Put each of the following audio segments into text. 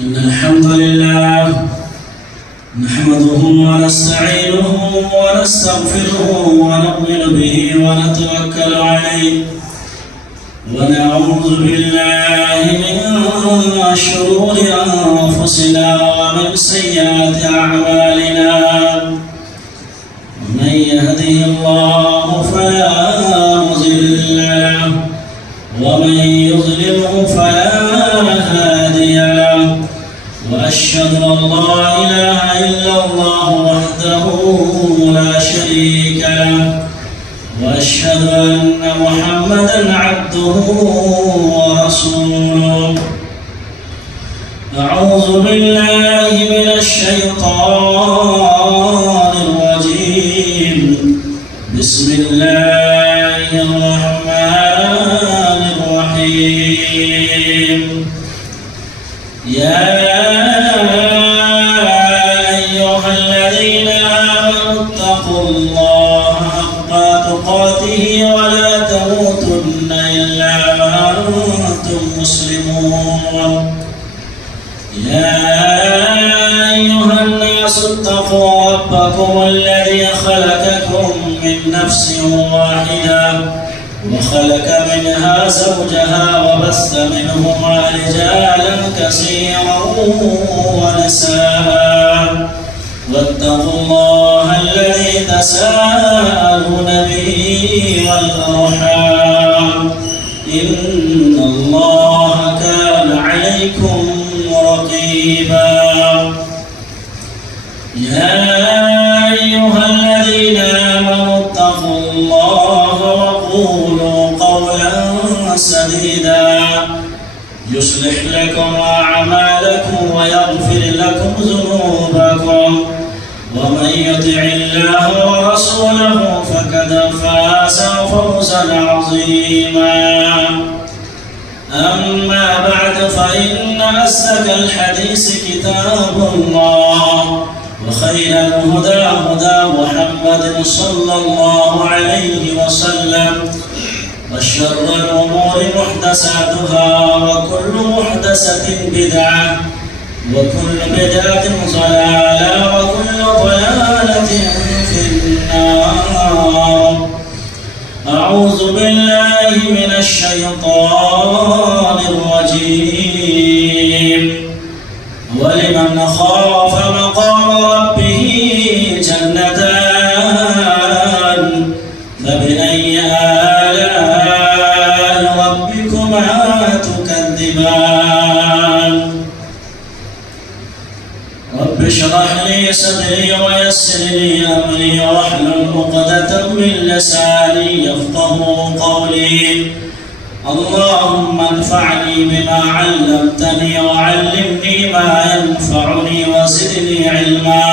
إن الحمد لله نحمده ونستعينه ونستغفره ونؤمن به ونتوكل عليه ونعوذ بالله من شرور أنفسنا ومن سيئات أعمالنا. من يهده الله فلا مضل له ومن يضلله فلا هادي له. وأشهد أن لا إله إلا الله وحده لا شريك له وأشهد أن محمدًا عبده ورسوله. أعوذ بالله من الشيطان الرجيم. بسم الله الرحمن الرحيم. يا أيها الذين آمنوا اتقوا الله حق تقاته ولا تموتن إلا وأنتم مسلمون. يا أيها الناس اتقوا ربكم الذي خلقكم من نفس واحدة وخلق منها زوجها وبث منهما رجالا كثيرا ونساء. واتقوا الله الذي تساءلون به والأرحام إن الله كان عليكم رقيبا. يا أيها الذين آمنوا اتقوا الله وقولوا قولا سديدا يصلح لكم أعمالكم ويغفر لكم ذنوبكم ومن يطع الله ورسوله فقد فاز فوزا عظيما. أما بعد فإن أصدق الحديث كتاب الله وخير الهدى هدى محمد صلى الله عليه وسلم وشر الأمور محدثاتها وكل محدثة بدعة وكل بدعة ضلالة وكل ضلالة في النار. أعوذ بالله من الشيطان الرجيم. ولمن خاف مقام ربه جنتان فبأي آلاء ربكما تكذبان. رب اشرح لي صدري ويسر لي أمري واحلل عقدة من لساني يفقهوا قولي. اللهم انفعني بما علمتني وعلمني ما ينفعني وزدني علما.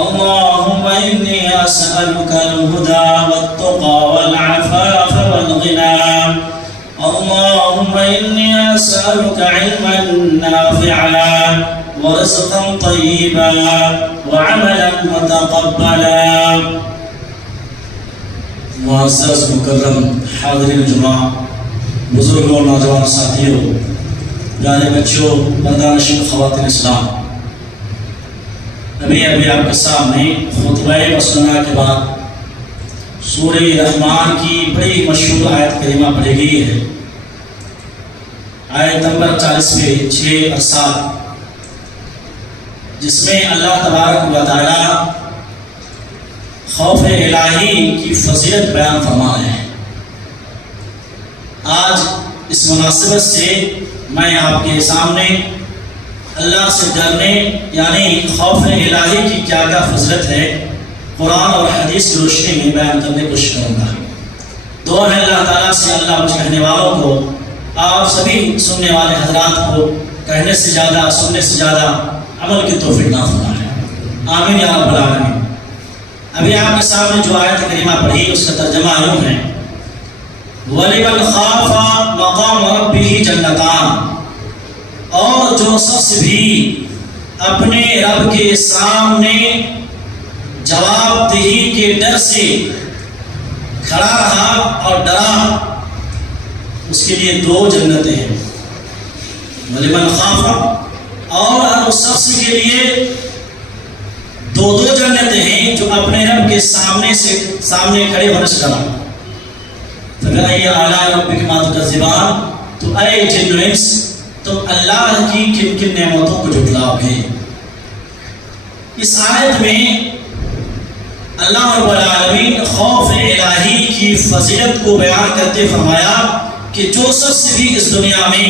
اللهم إني أسألك الهدى والتقى والعفاف والغنى. اللهم إني أسألك علما نافعا ورزقا طيبا وعملا متقبلا. معزز مکرم حاضرین جمعہ، بزرگوں، نوجوان ساتھیوں، پیارے بچوں، مردانشین خواتین اسلام، ابھی آپ کے سامنے خطبہ مسنہ کے بعد سورہ رحمان کی بڑی مشہور آیت کریمہ پڑھی گئی ہے. آیت نمبر 40 اور 7، جس میں اللہ تبارک و تعالی خوف الہی کی فضیلت بیان فرما رہے ہیں. آج اس مناسبت سے میں آپ کے سامنے اللہ سے ڈرنے یعنی خوف الہی کی کیا فضیلت ہے قرآن اور حدیث کی روشنی میں بیان کرنے کی کوشش کروں گا. دعا ہے اللہ تعالیٰ سے اللہ مجھ کہنے والوں کو، آپ سبھی سننے والے حضرات کو کہنے سے زیادہ سننے سے زیادہ عمل کی توفیق عطا فرمائے. آمین یا رب العالمین. ابھی آپ کے سامنے جو آیت کریمہ پڑھی اس کا ترجمہ یوں ہے: وَلِمَنْ خَافَ مَقَامَ رَبِّهِ جَنَّتَانِ، اور جو شخص بھی اپنے رب کے سامنے جواب دہی کے ڈر سے کھڑا رہا اور ڈرا، اس کے لیے دو جنتیں ہیں. وَلِمَنْ خَافَ اور ہر اس شخص کے لیے دو دو جنتیں ہیں جو اپنے رب کے سامنے کھڑے ہونے سے ڈرا. فبأي آلاء ربكما تكذبان، تو اے جن و انس تم اللہ کی کن کن نعمتوں کو جھٹلاؤ گے. اس آیت میں اللہ رب العالمین خوف الہی کی فضیلت کو بیان کرتے فرمایا کہ جو شخص بھی اس دنیا میں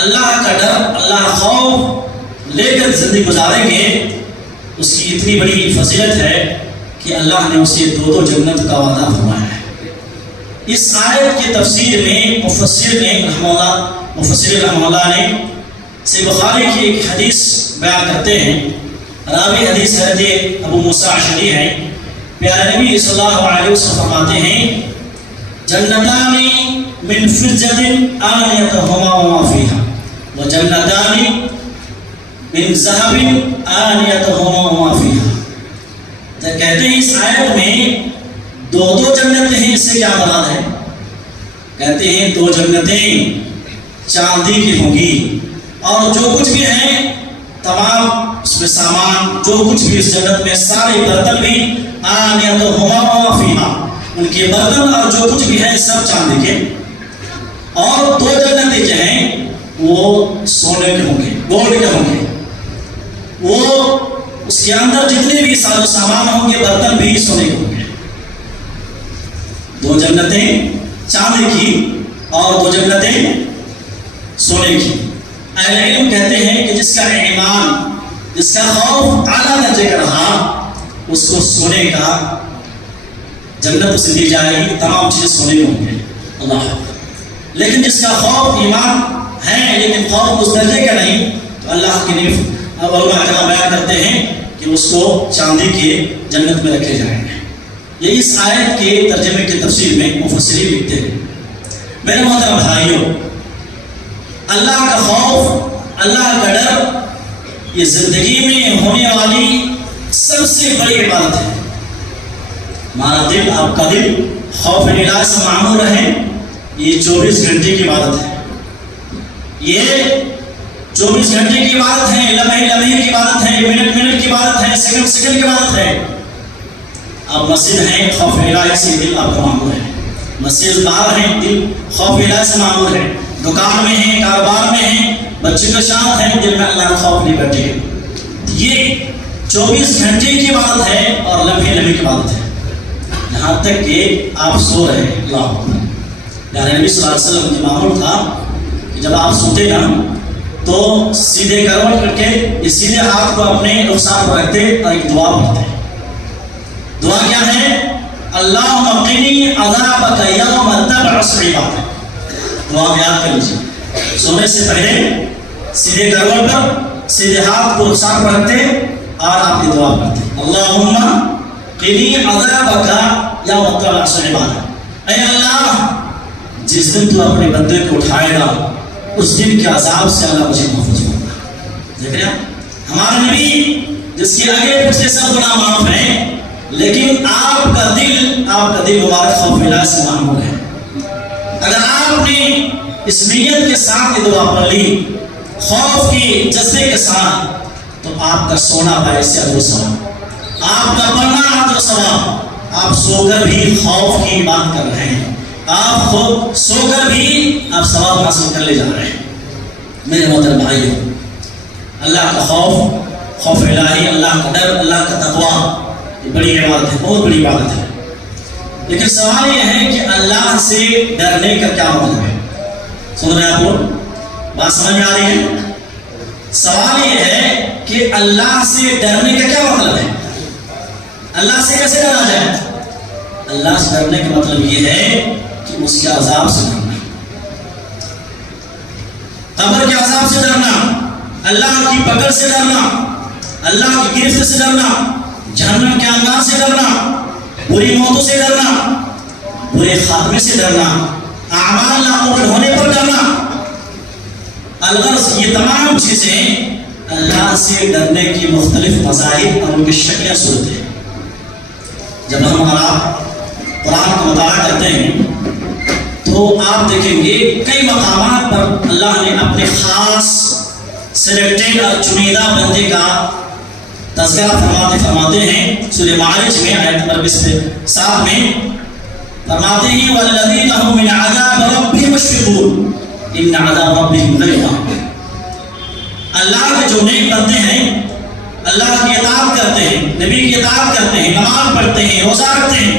اللہ کا ڈر، اللہ خوف لے کر زندگی گزاریں گے، اس کی اتنی بڑی فضیلت ہے کہ اللہ نے اسے دو دو جنت کا وعدہ فرمایا ہے. اس آیت کی تفسیر میں مفسر رحمہ اللہ نے صحیح بخاری کی ایک حدیث بیان کرتے ہیں. راوی حدیث حضرت ابو موسیٰ اشعری ہیں. پیارے نبی صلی اللہ علیہ وسلم فرماتے ہیں جنتان من فضة آنيتهما وما فيها وجنتان من ذهب آنيتهما وما فيها. کہتے ہیں اس آیت میں دو دو جنتیں ہیں، اس سے کیا مراد ہے؟ کہتے ہیں دو جنتیں چاندی کی ہوں گی اور جو کچھ بھی ہیں تمام اس میں سامان، جو کچھ بھی اس جنت میں سارے برتن بھی آنيتهما وما فيها، ان کے برتن اور جو کچھ بھی ہے سب چاندی کے. اور دو جنتیں جو ہیں وہ سونے کے ہوں گے، گولڈ کے ہوں گے. وہ اس کے اندر جتنے بھی ساز و سامان ہوں گے، برتن بھی سونے کے ہوں گے. دو جنتیں چاندی کی اور دو جنتیں سونے کی. اہل علم کہتے ہیں کہ جس کا ایمان، جس کا خوف اعلیٰ درجے کا رہا، اس کو سونے کا جنت اسے دی جائے گی، تمام چیزیں سونے میں ہوں گے. اللہ. لیکن جس کا خوف ایمان ہے لیکن خوف اس درجے کا نہیں، تو اللہ کی نیف علماء کرام بیان کرتے ہیں کہ اس کو چاندی کے جنت میں رکھے جائیں گے. یہ اس آیت کے ترجمے کی تفسیر میں مفسرین لکھتے ہیں. میرے محترم بھائیوں، اللہ کا خوف، اللہ کا ڈر یہ زندگی میں ہونے والی سب سے بڑی عبادت ہے. ہمارا دل، آپ کا دل خوف الہی سے معمور رہے، یہ 24 گھنٹے کی عبادت ہے. یہ 24 گھنٹے کی عبادت ہے، لمحے لمحے کی عبادت ہے، منٹ منٹ کی عبادت ہے، سیکنڈ سیکنڈ کی عبادت ہے. آپ مسجد ہیں، خوف الہی سے دل آپ کا معمور ہے. مسجد باہر ہیں، دل خوف الہی سے معمور ہے. دکان میں ہیں، کاروبار میں ہیں، بچے کے ساتھ ہیں، دل میں اللہ کا خوف نہیں بیٹھے. یہ 24 گھنٹے کی عبادت ہے اور لمحے لمحے کی عبادت ہے. یہاں تک کہ آپ سو رہے ہیں. اللہ اکبر. پیارے نبی صلی اللہ علیہ وسلم کا معمول تھا کہ جب آپ سوتے نا تو سیدھے کروٹ کر کے یہ سیدھے ہاتھ کو اپنے رخسار پر رکھتے اور ایک دعا پڑھتے. دعا کیا ہے؟ اللہم قنی عذابک یوم تبعث عبادک. دعا یاد کر لیجیے. سونے سے پہلے سیدھے کروٹ پر سیدھے ہاتھ کو رخسار پر رکھتے اور آپ کی دعا پڑھتے. اللہم قنی عذابک یوم تبعث عبادک. اے اللہ، جس دن تو اپنے بندے کو اٹھائے گا اس دن کے عذاب سے اللہ مجھے محفوظ ہوگا. دیکھ رہے ہیں ہمارا نبی جس کے آگے پچھلے سب گناہ معاف ہیں، لیکن آپ کا دل مبارک خوف الہی سے معمور ہے. اگر آپ نے اس نیت کے ساتھ یہ دعا پڑھ لی، خوف کی جذبے کے ساتھ، تو آپ کا سونا باعث اجر و ثواب، آپ کا پڑھنا اجر و ثواب. آپ سو کر بھی خوف کی بات کر رہے ہیں، آپ خود سو کر بھی آپ ثواب حاصل کر لے جا رہے ہیں. میرے محترم بھائیوں، اللہ کا خوف، خوف الہی، اللہ کا ڈر، اللہ کا تقویٰ یہ بڑی عبادت ہے، بہت بڑی عبادت ہے. لیکن سوال یہ ہے کہ اللہ سے ڈرنے کا کیا مطلب ہے؟ سن رہے ہیں آپ لوگ؟ بات سمجھ میں آ رہی ہے؟ سوال یہ ہے کہ اللہ سے ڈرنے کا کیا مطلب ہے؟ اللہ سے کیسے ڈرا جائے؟ اللہ سے ڈرنے کا مطلب یہ ہے کہ اس کے عذاب سے ڈرنا، قبر کے عذاب سے ڈرنا، اللہ کی پکڑ سے ڈرنا، اللہ کی گرفت سے ڈرنا، جہنم کے انگار سے ڈرنا، بری موتوں سے ڈرنا، برے خاتمے سے ڈرنا، اعمال ناقبول ہونے پر ڈرنا. الغرض یہ تمام چیزیں اللہ سے ڈرنے کی مختلف مذاہب اور ان کی شکلیں صورت ہیں. جب ہم قرآن کا مطالعہ کرتے ہیں تو آپ دیکھیں گے کئی مقامات پر اللہ نے اپنے خاص سلیکٹڈ اور چنیدہ بندے کا تذکرہ فرماتے ہیں سورہ معارج میں آیت نمبر 7 میں فرماتے ہیں والذین هم من عذاب ربهم مشفقون ان عذاب ربهم غیر مأمون۔ اللہ کے جو نیک بندے ہیں، اللہ کی اطاعت کرتے ہیں، نبی کی اطاعت کرتے ہیں، نماز پڑھتے ہیں، روزہ رکھتے ہیں،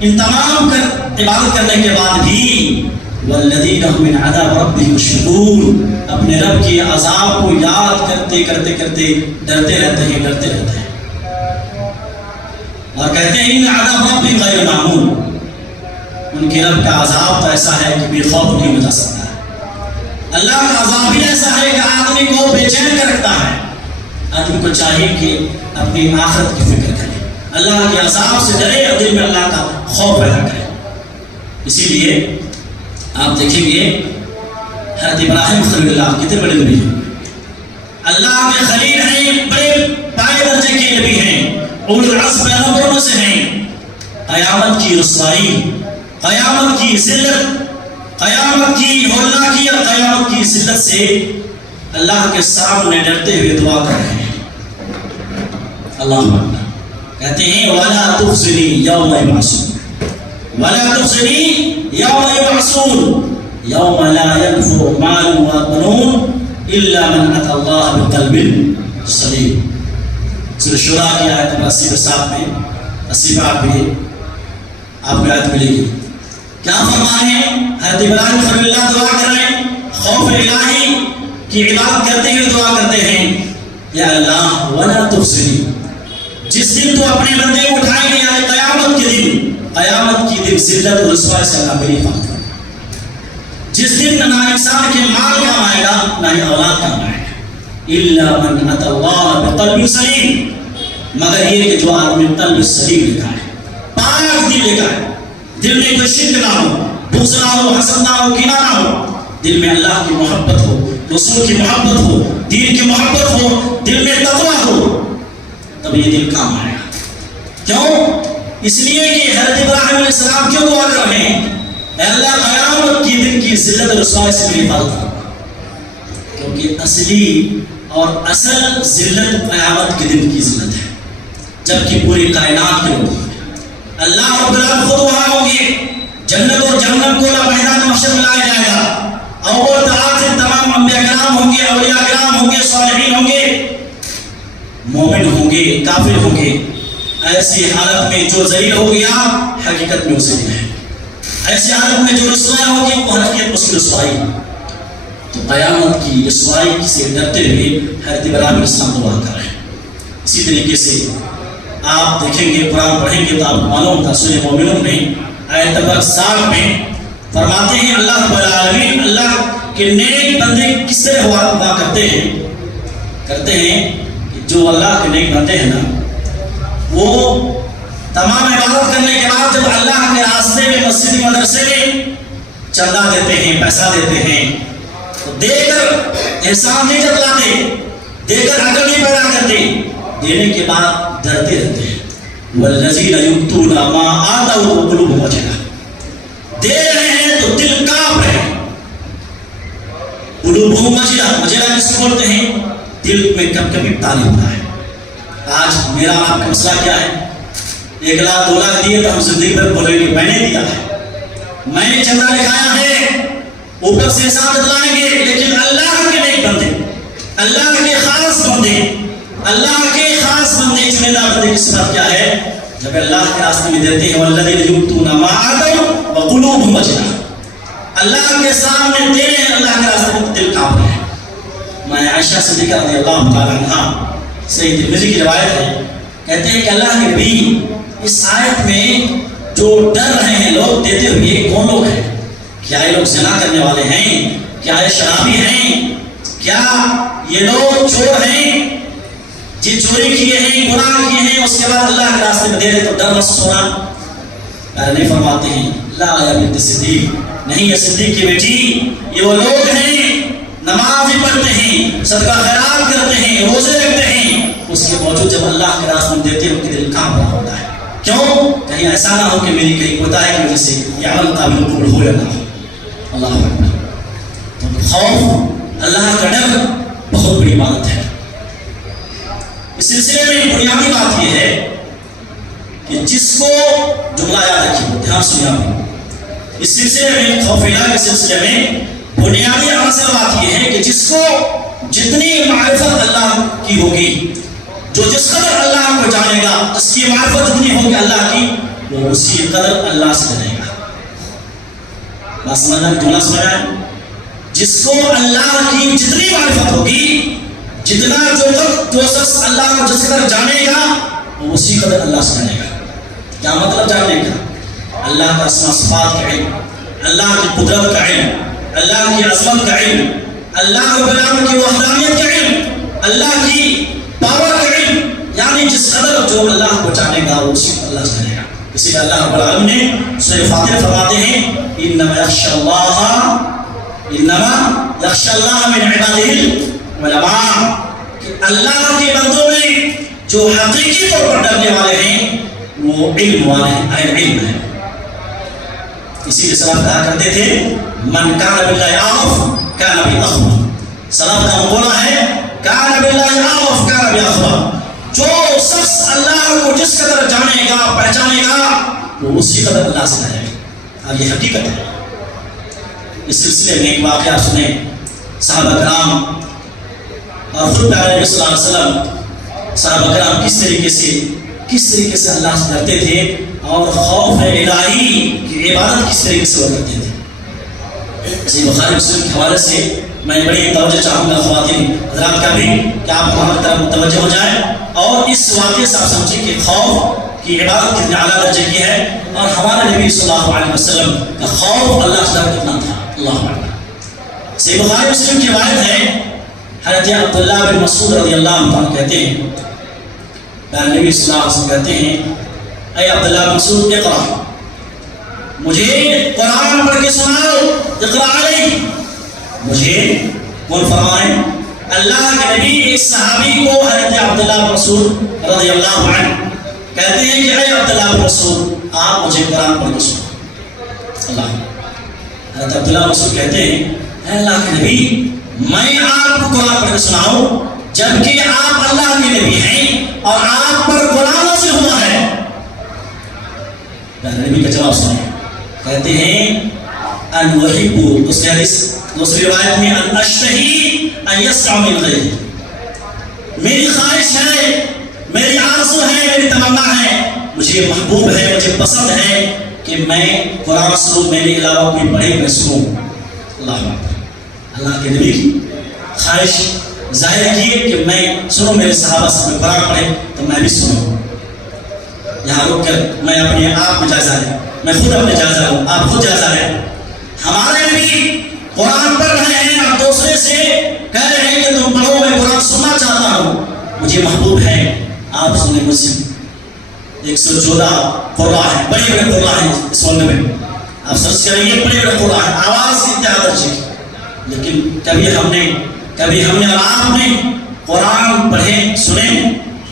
ان تمام عبادت کرنے کے بعد بھی والذین هم من عذاب ربهم مشفقون اپنے رب کے عذاب کو یاد کرتے کرتے ڈرتے رہتے ہیں اور کہتے ہیں ان عذاب ربهم غیر مأمون، ان کے رب کا عذاب تو ایسا ہے کہ بے خوف نہیں ہو جا سکتا ہے۔ اللہ کا عذاب ہی ایسا ہے کہ آدمی کو بے چین کر رکھتا ہے۔ آدمی کو چاہیے کہ اپنی آخرت کی فکر کرے، اللہ کے عذاب سے ڈرے اور دل میں اللہ کا خوف پیدا کرے۔ اسی لیے آپ دیکھیں گے حضرت ابراہیم خلیل اللہ کتنے بڑے نبی ہیں، اللہ کے خلیل ہیں، بڑے پائے درجے کے نبی ہیں، اولو العزم پیغمبروں میں سے ہیں۔ قیامت کی رسوائی، قیامت کی ذلت، قیامت کی ہولناکی اور قیامت کی ذلت سے اللہ کے سامنے ڈرتے ہوئے دعا کر رہے ہیں۔ اللہ اکبر، کہتے ہیں وَلَا تُخْزِنِي يَوْمَ يُبْعَثُونَ وَلَا تُخْزِنِي يَوْمَ يُبْعَثُونَ يَوْمَ لَا يَنْفَعُ مَالٌ وَلَا بَنُونَ إِلَّا مَنْ أَتَى اللَّهَ بِقَلْبٍ سَلِيمٍ۔ سورہ شورى کی آیت نمبر 80 کے ساتھ میں 80 پر آپ کو آیت ملے گی۔ کیا فرما ہے؟ حضرت ابراہیم خلیل اللہ دعا کر رہے ہیں، خوف الہی کی عبادت کرتے ہوئے دعا کرتے ہیں، یا اللہ وَلَا تُخْزِنِي، جس دن تو اپنے بندے کو اٹھائے گے، یعنی قیامت کی دن ذلت اور رسوائی سے اللہ میری حفاظت کرے۔ جس دن نہ انسان کے مال کام آئے گا نہ ہی اولاد کام آئے گا، إِلَّا مَنْ أَتَى اللَّهَ بِقَلْبٍ سَلِيمٍ، مگر یہ کہ جو آدمی قلب سلیم لے کر ہے، پاک دل لے کر ہے، دل میں کوئی شرک نہ ہو، بغض نہ ہو، حسد نہ ہو، کینہ نہ ہو، دل میں اللہ کی محبت ہو، رسول کی محبت ہو، دین کی محبت ہو، دل میں تقویٰ ہو، تب یہ دل کام آئے گا۔ کیوں؟ اس لیے کہ حضرت ابراہیم علیہ السلام کیوں دعا کر رہے ہیں؟ اے اللہ قیامت کی دن کی ذلت اور رسوائی سے میری حفاظت کرنا، کیونکہ اصلی اور اصل ذلت قیامت کے دن کی ذلت ہے، جبکہ پوری کائنات کے لوگ اللہ رب العالمین خود وہاں ہوں گے، جنت اور جہنم کو میدان محشر میں لایا جائے گا، اول آخر تمام انبیاء کرام ہوں گے، اولیاء کرام ہوں گے، صالحین ہوں گے، مومن ہوں گے، کافر ہوں گے۔ ایسی حالت میں جو ذلیل ہو گیا حقیقت میں اسے ہے، ایسی حالت میں جو رسوائی ہوگی وہ حقیقت اس کی رسوائی۔ تو قیامت کی رسوائی سے ڈرتے ہوئے حضرت ابراہیم علیہ السلام دعا کر رہے ہیں۔ اسی طریقے سے آپ دیکھیں گے، قرآن پڑھیں گے تو آپ معلوم تھا، سورہ مومنون میں آیت نمبر 60 میں فرماتے ہیں اللہ رب العالمین اللہ کے نیک بندے کس طرح ہوا کرتے ہیں کہ جو اللہ کے نیک بندے ہیں نا، وہ تمام عبادت کرنے کے بعد جب اللہ کے راستے میں مسجد مدرسے میں چندہ دیتے ہیں، پیسہ دیتے ہیں، تو دے کر احسان نہیں جتلاتے، دے کر عقل نہیں پیدا کرتے، دینے کے بعد ڈرتے رہتے ہیں۔ والذین یؤتون ما آتوا وقلوبهم وجلة، دے رہے ہیں تو دل کانپ رہے ہیں، قلوبهم وجلة کس کو بولتے ہیں؟ دل میں کب کبھی تالی ہوتا ہے۔ آج میرا آپ کا مسئلہ کیا ہے؟ 1 لاکھ 2 لاکھ دیے تو ہم زندگی پر بولیں گے میں نے دیا ہے، میں نے چندہ لکھایا ہے، اوپر سے احسان جتلائیں گے۔ لیکن اللہ کے نیک بندے، اللہ کے خاص بندے، اللہ کے خاص بندے، چنیدہ بندے کی صفت کیا ہے؟ جب اللہ کے راستے میں دیتے ہیں والذین یؤتون ما آتوا وقلوبهم وجلة، اللہ کے سامنے دے رہے ہیں، اللہ کے راستے میں دل کانپ رہے ہیں۔ میں عائشہ صدیقہ رضی اللہ تعالیٰ عنہا، صحیح ترمذی کی روایت ہے، کہتے ہیں کہ اللہ کے نبی اس آیت میں جو ڈر رہے ہیں لوگ دیتے ہوئے، کون لوگ ہیں؟ کیا یہ لوگ زنا کرنے والے ہیں؟ کیا یہ شرابی ہیں؟ کیا یہ لوگ چور ہیں؟ جی چوری کیے ہیں، گناہ کیے ہیں، اس کے بعد اللہ کے راستے میں دے رہے تو ڈر محسوس ہونا؟ نہیں، فرماتے ہیں لا یا بنت صدیق، نہیں یہ صدیق کی بیٹی، یہ وہ لوگ ہیں نماز پڑھتے ہیں، صدقہ خیرات کرتے ہیں، روزے رکھتے ہیں، اس کے باوجود جب اللہ کے راستے میں دیتے ہیں ان کے دل کانپ رہا ہوتا ہے۔ کیوں؟ کہیں ایسا نہ ہو کہ میری کہیں کوتاہی کی وجہ سے یہ عمل قابل قبول ہو یا نہ ہو۔ اللہ اکبر۔ تو خوف، اللہ کا ڈر بہت بہت بڑی عبادت ہے۔ اس سلسلے میں بنیادی بات یہ ہے کہ جس کو جملہ یاد رکھیے، دھیان سنیے آپ، اس سلسلے میں خوف الہی کے سلسلے میں بنیادی عنصر بات یہ ہے کہ جس کو جتنی معرفت اللہ کی ہوگی، جو جس قدر اللہ کو جانے گا، اس کی معرفت جتنی ہوگی اللہ کی، وہ اسی قدر اللہ سے ڈرے گا۔ بات سمجھنا، جملہ سمجھنا ہے؟ جس کو اللہ کی جتنی معرفت ہوگی، جتنا جو شخص اللہ کو جس قدر جانے گا، وہ اسی قدر اللہ سے ڈرے گا۔ کیا مطلب جاننے کا؟ اللہ کا اسماء صفات کا علم، اللہ کی قدرت کا علم، اللہ کی عظمت کا علم، اللہ رب العالمین کی وحدانیت کا علم، اللہ کی پاور کا علم، یعنی جس قدر جو اللہ کو جانے گا وہ اسی اللہ سے جانے گا۔ اسی لیے اللہ رب العالمین نے سورہ فاتر فرماتے ہیں انما یخشى اللہ من عباده العلماء، کہ اللہ کے بندوں میں جو حقیقی طور پر ڈرنے والے ہیں وہ علم والے ہیں، اہل علم ہیں۔ اسی لیے سلف کہا کرتے تھے من کان باللہ عارف کان بالاخبر، سلف کا مقولہ ہے کان باللہ عارف کان بالاخبر، جو شخص اللہ کو جس قدر جانے گا، پہچانے گا، وہ اسی قدر اللہ سے ڈرے گا۔ اور یہ حقیقت ہے۔ اس سلسلے میں ایک واقعہ سنیں، صحابہ کرام اور خود پیارے نبی صلی اللہ علیہ وسلم، صحابہ کرام کس طریقے سے اللہ سے ڈرتے تھے اور خوف الہی کی عبادت کس طریقے سے وہ کرتے تھے۔ اسی بخاری مسلم کے حوالے سے میں بڑی توجہ چاہوں گا خواتین حضرات کا بھی کہ آپ ہماری طرف متوجہ ہو جائیں اور اس واقعے سے آپ سمجھیں کہ خوف کی عبادت کتنے اعلیٰ درجے کی ہے اور ہمارے نبی صلی اللہ علیہ وسلم کا خوف اللہ سے ڈر کتنا تھا۔ اللہ اکبر۔ صحیح بخاری مسلم کی روایت ہے، حضرت عبداللہ بن مسعود رضی اللہ عنہ کہتے ہیں، نبی صلی اللہ علیہ وسلم کہتے ہیں اے عبداللہ بن مسعود اقرأ، مجھے قرآن پڑھ کے سناؤ، اقرأ علیہ، مجھے کون فرمائے؟ اللہ کے نبی ایک صحابی کو حضرت عبداللہ بن مسعود رضی اللہ عنہ کہتے ہیں کہ اے عبداللہ بن مسعود آپ مجھے قرآن پڑھ کے سناؤ۔ اللہ، حضرت عبداللہ بن مسعود کہتے ہیں اے اللہ کے نبی میں آپ کو قرآن پڑھ کے سناؤں جبکہ آپ اللہ کے نبی ہیں اور آپ پر قرآن نازل ہوا ہے؟ نبی کا جواب سنیں، کہتے ہیں ان وحب، دوسری روایت میں ان اشتہی ان یسمع من غیرہ، میری خواہش ہے، میری آرزو ہے، میری تمنا ہے، مجھے محبوب ہے، مجھے پسند ہے کہ میں قرآن سنوں، میرے علاوہ کوئی پڑھے میں سنوں۔ اللہ اللہ کے نبی کی خواہش ظاہر کیے کہ میں سنوں، میرے صحابہ سے قرآن پڑھے تو میں بھی سنوں۔ یہاں رک کر میں اپنے آپ میں جائزہ لیں، میں خود اپنے جائزہ لوں، آپ خود جائزہ لیں۔ ہمارے نبی قرآن پڑھ رہے ہیں اور دوسرے سے کہہ رہے ہیں کہ تم پڑھو، میں قرآن سننا چاہتا ہوں، مجھے محبوب ہے، آپ سنیں مجھ سے۔ 114 قرآن ہے، بڑے بڑے قرآن ہیں اس ملک میں، آپ سرچ کریں گے، بڑے بڑے قرآن ہیں، آواز انتہا درجے کی، لیکن کبھی ہم نے اور آپ نے قرآن پڑھے سنے؟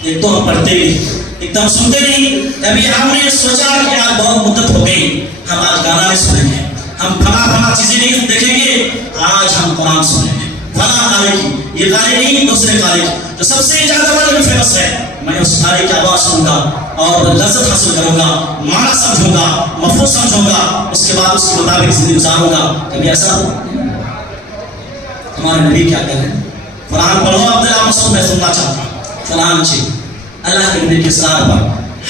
ایک تو ہم پڑھتے نہیں، ایک تو ہم سنتے نہیں۔ کبھی ہم نے سوچا کہ آج بہت مدت ہو گئی، ہم آج گانا نہیں سنیں گے، ہم فلاں چیزیں نہیں دیکھیں گے، آج ہم قرآن سنیں گے فلاں قاری کی، یہ قاری نہیں دوسرے قاری کی، جو سب سے زیادہ والا فیمس ہے، میں اس قاری کی آواز سنوں گا اور لذت حاصل کروں گا، معنی سمجھوں گا، مفہوم سمجھوں گا، اس کے بعد اس کے مطابق زندگی گزاروں گا۔ کبھی ایسا ہو؟ ہمارے نبی کیا کہہ رہے ہیں؟ قرآن پڑھو عبداللہ مسعود، میں سننا چاہتا ہوں فلان چیز۔ اللہ کے نبی کے اصرار پر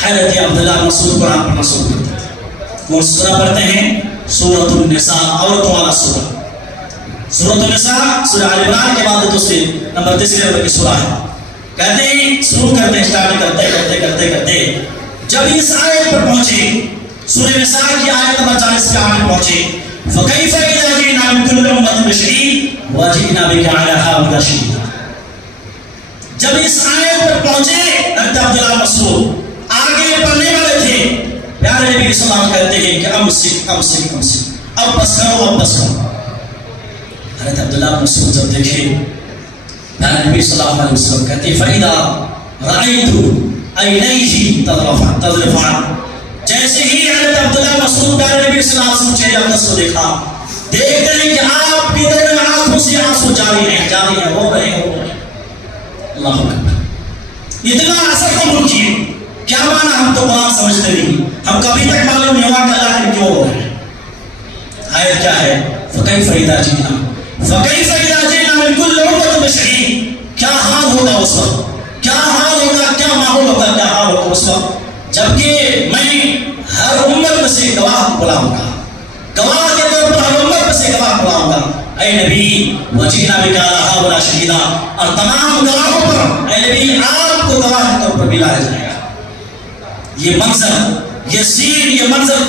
حضرت عبداللہ مسعود قرآن پڑھنا شروع کرتے تھے۔ وہ سورہ پڑھتے ہیں سورۃ النساء، عورتوں والا سورہ، سورۃ النساء، سورہ آل عمران کے بعد دوسرے نمبر 3 نمبر کی سورہ ہے۔ کہتے ہیں شروع کرتے اسٹارٹ کرتے جب اس آیت پر پہنچے، سورہ نساء کی آیت نمبر 40 کے آخر پہنچے، فَكَيْفَ إِذَا جِئْنَا مِنْ كُلِّ أُمَّةٍ بِشَهِيدٍ وَجِئْنَا بِكَ عَلَىٰ هَٰؤُلَاءِ شَهِيدًا۔ جب اس آیت پر پہنچے حضرت عبداللہ مسعود آگے پڑھنے والے تھے، پیارے نبی صلی اللہ علیہ وسلم کہتے ہیں کہ امسک، اب بس کرو۔ حضرت عبداللہ مسعود جب دیکھے، پیارے نبی صلی اللہ علیہ وسلم کہتے ہیں فَإِذَا رَأَيْتُ عَيْنَيْهِ تَذْرِفَانِ، جیسے ہی حضرت عبداللہ مسعود پیارے نبی صلی اللہ علیہ وسلم چہرے اقدس کو دیکھا، دیکھتے ہیں کہ آپ کی دونوں آنکھوں آنکھوں سے آنسو جاری ہیں، رو رہے ہیں۔ اللہ اکبر، اتنا اثر قبول کیے، کیا مانا؟ ہم تو قرآن سمجھتے نہیں، ہم کبھی تک معلوم نہیں ہوا کہ اللہ کے کیوں رو رہے ہیں۔ آیت کیا ہے؟ فَكَيْفَ إِذَا جِئْنَا مِن كُلِّ أُمَّةٍ بِشَهِيدٍ، کیا حال ہوگا اس وقت، کیا حال ہوگا، کیا ماحول ہوگا، کیا حال ہوگا اس وقت جبکہ میں ہر امت میں سے گواہ بلاؤں گا، گواہ کے طور پر ہر امت میں سے گواہ بلاؤں گا۔ اے نبی وجینا بکا رہا بلا شہیدہ، اور تمام گواہوں پر اے نبی آپ کو گواہ کے طور پر بھی لایا جائے گا۔ یہ منظر، یہ سین، یہ منظر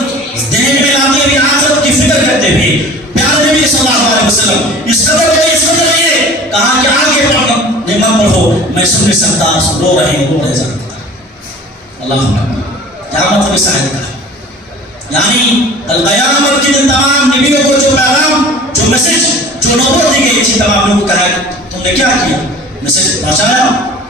ذہن میں لاتے ہوئے آخرت کی فکر کرتے ہوئے پیارے نبی صلی اللہ علیہ وسلم اس قدر یہ کہا کہ آگے نعمت پڑھو، میں سن نہیں سکتا، رو رہے جانتا۔ اللہ قیامت میں شاہد کا، یعنی القیامت کے دن تمام نبیوں کو جو پیغام، جو میسج، جو نبوت دی گئی تھی، تمام لوگوں کو کہا تم نے کیا کیا؟ میسج پہنچایا،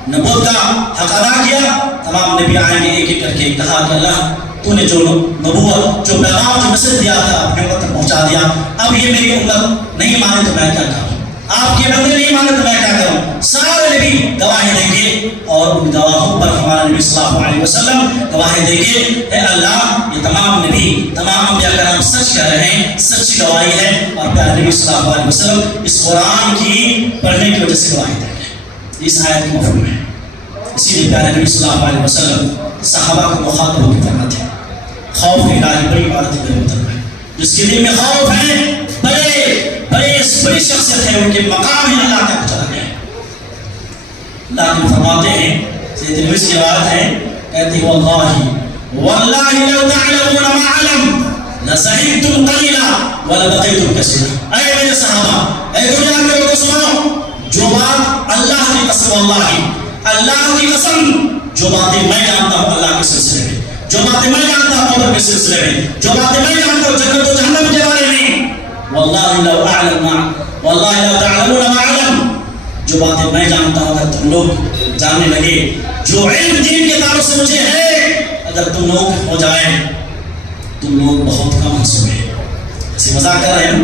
نبوت کا حق ادا کیا۔ تمام نبی آئیں گے ایک ایک کر کے، کہا کہ اللہ تو نے جو نبوت، جو پیغام، جو میسج دیا تھا اپنے امت تک پہنچا دیا، اب یہ میری امت نہیں مانے تو میں کیا کروں؟ آپ کے بندے نہیں مانے تو میں کیا کروں؟ سارے نبی گواہی دیں گے، اور ان گواہوں پر ہمارا نبی صلی اللہ علیہ وسلم گواہی دیں گے، اے اللہ یہ تمام نبی، تمام انبیاء کرام سچ کہہ رہے ہیں، سچی گواہی ہے، اور پیارے نبی صلی اللہ علیہ وسلم اس قرآن کی پڑھنے کی وجہ سے گواہی دیں گے۔ اس آیت کی مفہوم ہے، اسی لیے پیارے نبی صلی اللہ علیہ وسلم صحابہ کو مخاطب ہو کے فرماتے ہیں خوف الہی بڑی عبادت میں مطلب ہے، جس کے دل میں خوف ہے، بڑی شخصیت ہے، ان کے مقام ہی اللہ تک چلا گیا ہے۔ اللہ کے فرماتے ہیں، سید نویس کی روایت ہے، کہتے ہیں واللہ لو تعلمون ما علم لزہدتم قلیلا ولبقیتم کثیرا۔ اے میرے صحابہ، اے دنیا کے لوگوں سنو، جو بات اللہ کی قسم، اللہ کی قسم، جو باتیں میں جانتا ہوں اللہ کے سلسلے میں، جو باتیں میں جانتا ہوں قبر کے سلسلے میں، جو باتیں میں جانتا ہوں جنت و جہنم کے بارے میں، واللہ لو تعلمون ما علم، جو باتیں میں جانتا ہوں اگر تم لوگ جاننے لگے، جو علم دین کے تعلق سے مجھے ہے، اگر تم لوگ ہو جائیں، تم لوگ بہت کم ہنسو گے۔ ایسے مذاق کر رہے ہیں،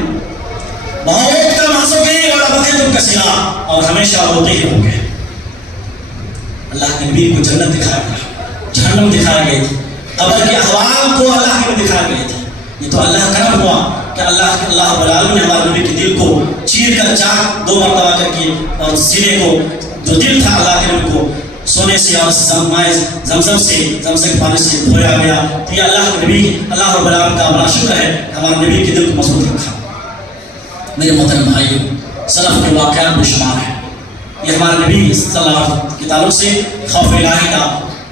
بہت کم ہنسو گے، وَلَبَقِيتُمْ كَثِيرًا، اور ہمیشہ روتے ہی رہو گے۔ اللہ کے نبی کو جنت دکھایا گیا، جہنم دکھایا گئی تھی، قبر کے احوال کو اللہ کے نبی دکھایا گئے تھے۔ یہ تو اللہ کا کرم ہوا کہ اللہ رب العالمین نے ہمارے نبی کے دل کو چیر کر چاک 2 مرتبہ کر کے، اور سینے کو جو دل تھا اللہ کے نبی کو سونے سے اور زمزم کے پانی سے دھویا گیا۔ تو یہ اللہ کے نبی، اللہ رب العالمین کا بڑا شکر ہے کہ ہمارے نبی کے دل کو مضبوط رکھا۔ میرے محترم بھائیوں، سلف کے واقعات میں شمار ہے، یہ ہمارے نبی صلی اللہ علیہ وسلم کے تعلق سے خوف الہی کا